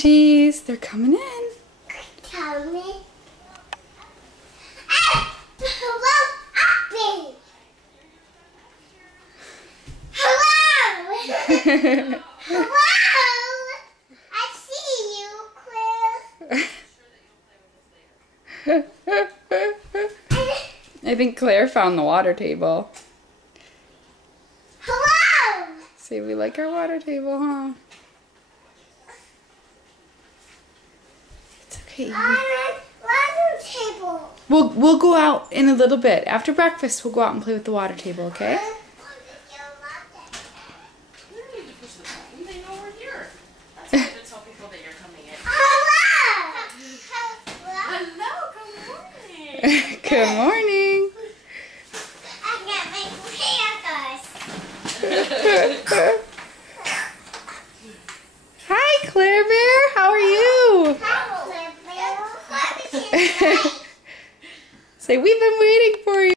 Cheese, they're coming in. Tell me. Hello, Abby. Hello. Hello. I see you, Claire. I think Claire found the water table. Hello. See, we like our water table, huh? It's okay. Water table. We'll go out in a little bit. After breakfast, we'll go out and play with the water table, okay? Good morning. I got my haircut. Hi, Claire Bear. How are you? Hi, Claire Bear. Say, we've been waiting for you.